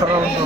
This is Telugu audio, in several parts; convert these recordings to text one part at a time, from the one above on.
தொடர்ந்து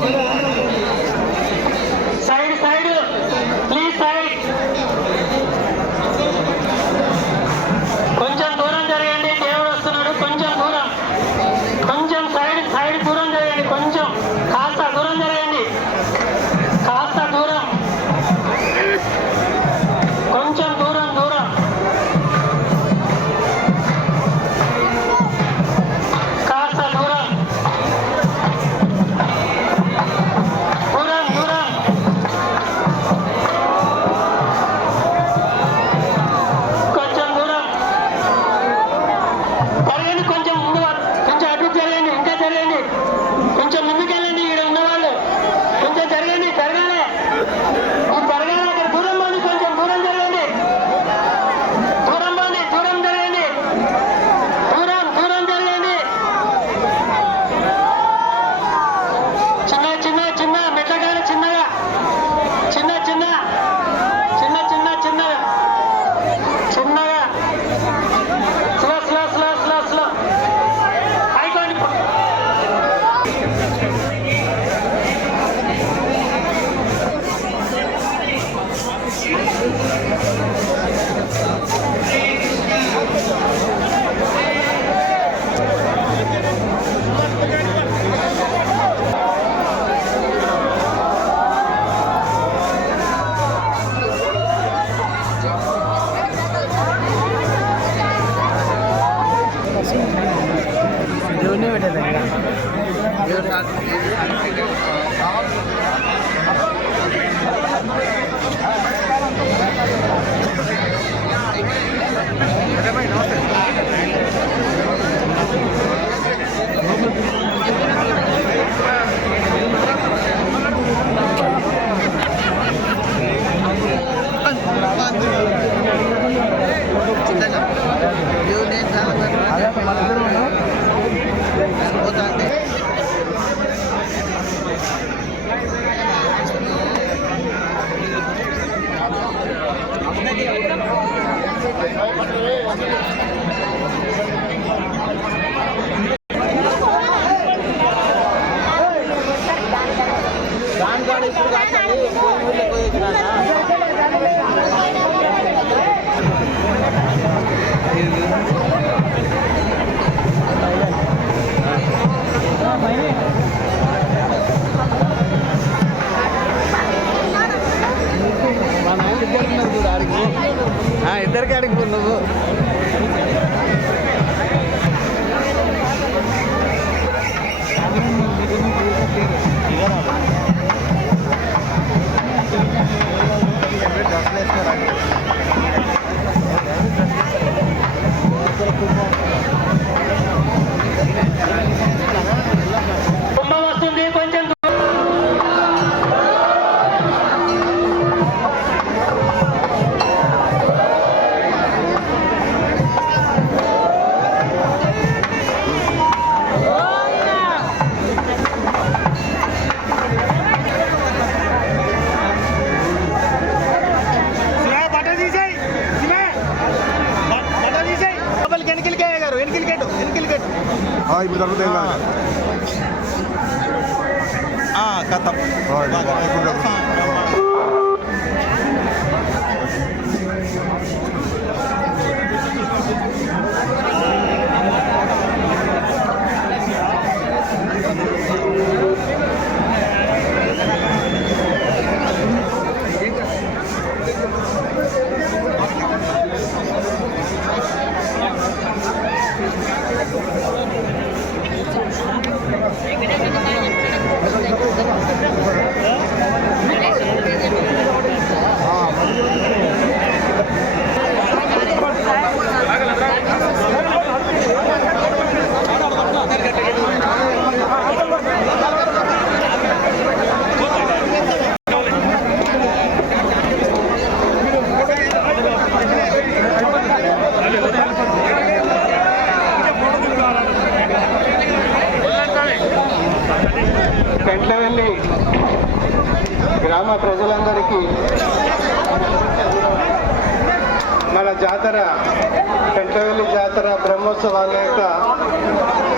బ్రహ్మోత్సవాల యొక్క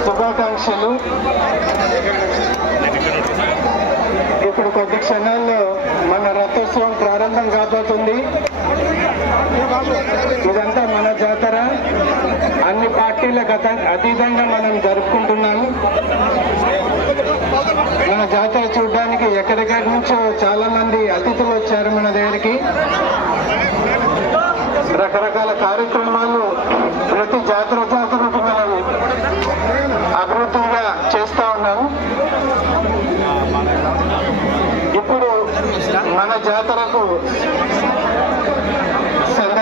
శుభాకాంక్షలు. ఇప్పుడు కొద్ది క్షణాల్లో మన రథోత్సవం ప్రారంభం కాబోతుంది. ఇదంతా మన జాతర. అన్ని పార్టీలకు అత- అతీతంగా మనం జరుపుకుంటున్నాము. మన జాతర చూడడానికి ఎక్కడెక్కడి నుంచో చాలా మంది అతిథులు వచ్చారు మన దగ్గరికి. రకరకాల కార్యక్రమాలు ప్రతి జాతర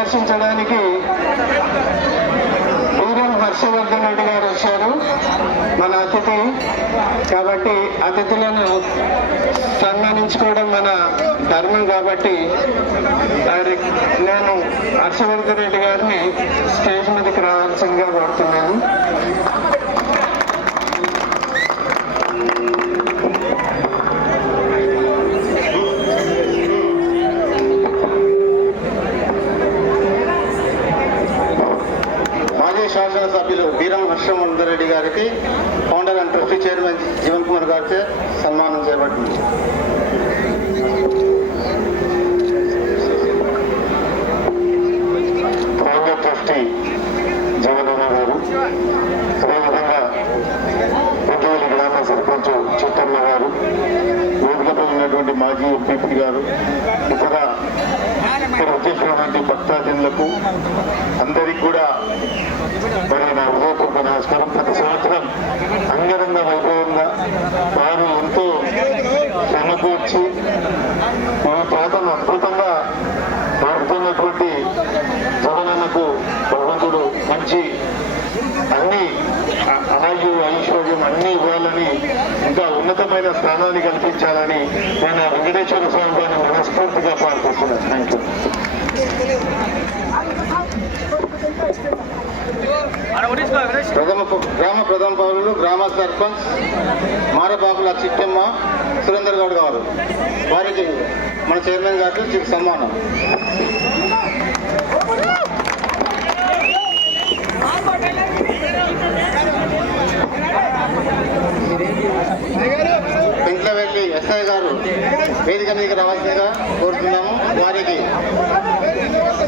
దర్శించడానికి వీరం హర్షవర్ధన్ రెడ్డి గారు వచ్చారు మన అతిథి. కాబట్టి అతిథులను సన్మానించుకోవడం మన ధర్మం కాబట్టి నేను హర్షవర్ధన్ రెడ్డి గారిని స్టేజ్ మీదకి రావాల్సిందిగా కోరుతున్నాను. మాజీ శాసనసభ్యులు వీరం హర్షవర్ధన్ రెడ్డి గారికి founder and trustee chairman Jeevan Kumar గారిచే సన్మానం చేయబడింది. ట్రస్టీ జీవనన్న గారు అదేవిధంగా ఉద్యోగుల గ్రామ సర్పంచ్ చిట్టమ్మ గారు వేదికపై ఉన్నటువంటి మాజీ ఎంపీపీ గారు ఇతర ఇక్కడ వచ్చేసినటువంటి భక్తాజనులకు అందరికీ కూడా మరి నా హృదయపూర్వక నమస్కారం. ప్రతి సంవత్సరం అంగరంగ వైభవం స్థానాన్ని కల్పించాలని నేను వెంకటేశ్వర స్వామి గారిని మనస్ఫూర్తిగా ప్రార్థిస్తున్నాను. థ్యాంక్ యూ ప్రథమ గ్రామ ప్రధాన పౌరులు గ్రామ సర్పంచ్ మారబాబుల చిట్టమ్మ సురేందర్ గౌడ్ గారు. వారికి మన చైర్మన్ గారికి చిరు సన్మానం. పెంట్లవెల్లి ఎస్ఐ గారు వేదిక మీదకి రావాల్సిందిగా కోరుతున్నాము. వారికి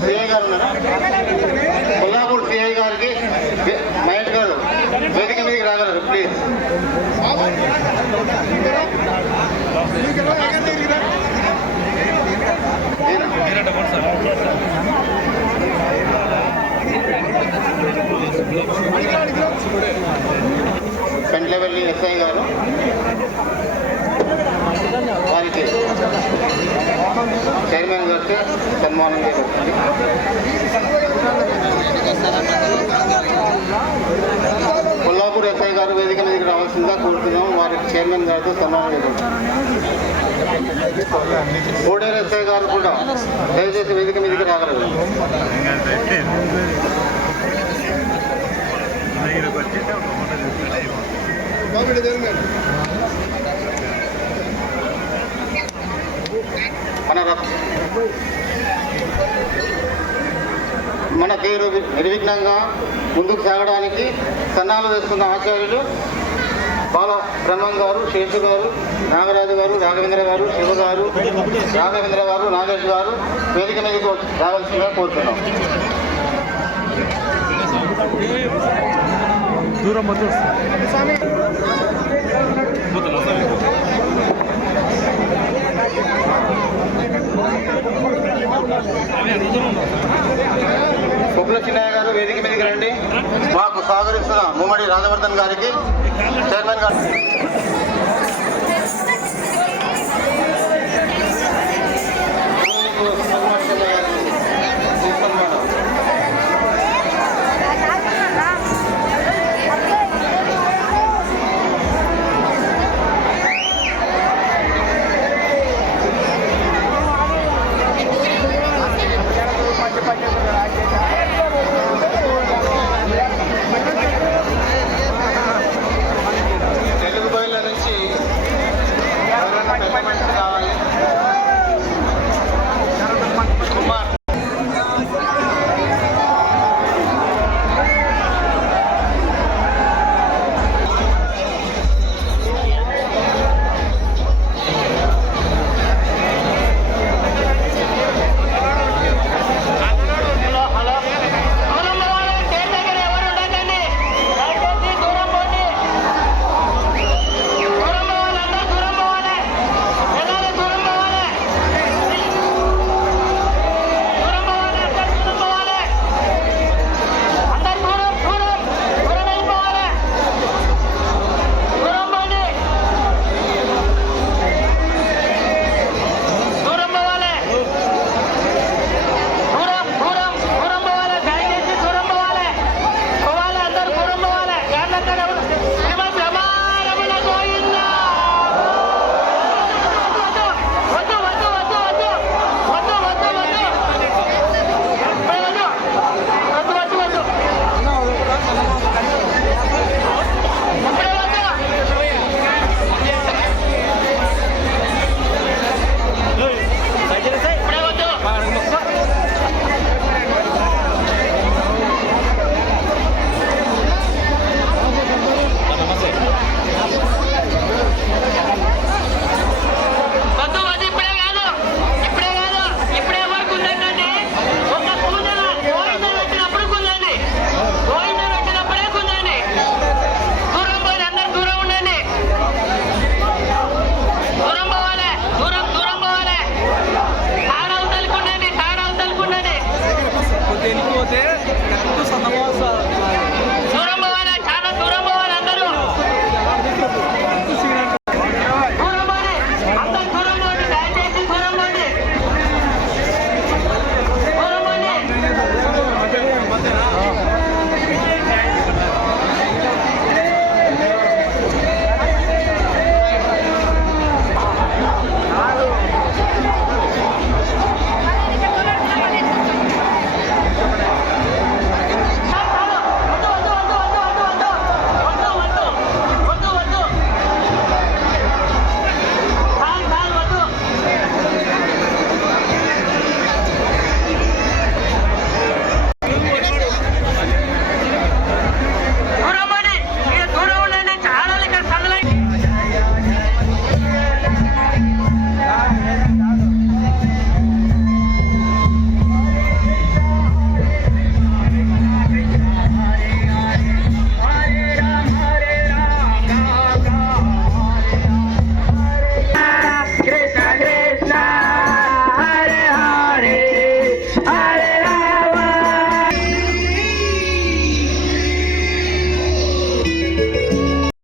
సిఐ గారు కొల్లాపూర్ సిఐ గారికి మహేష్ గారు వేదిక మీదకి రాగలరు ప్లీజ్. పెంట్లవెల్లి ఎస్ఐ గారు వారికి చైర్మన్ గారికి సన్మానం చేయబడుతుంది కొల్లాపూర్ ఎస్ఐ గారు వేదిక మీదకి రావాల్సిందిగా కోరుతున్నాము. వారికి చైర్మన్ గారితో సన్మానం చేయబడుతుంది కోడేరు ఎస్ఐ గారు కూడా దయచేసి వేదిక మీదకి రాగలరు. మన మన తీరు నిర్విఘ్నంగా ముందుకు సాగడానికి సన్నాలు వేస్తున్న ఆచార్యులు బాల బ్రహ్మం గారు శేషు గారు నాగరాజు గారు రాఘవేంద్ర గారు శివ గారు రాఘవేంద్ర గారు నాగేష్ గారు వేదిక మీదకి రావాల్సిందిగా కోరుతున్నాం. కుప్పల చిన్నయ్య గారు వేదిక మీదకి రండి మాకు సహకరిస్తున్న ముమ్మడి రాజవర్ధన్ గారికి. చైర్మన్ గారికి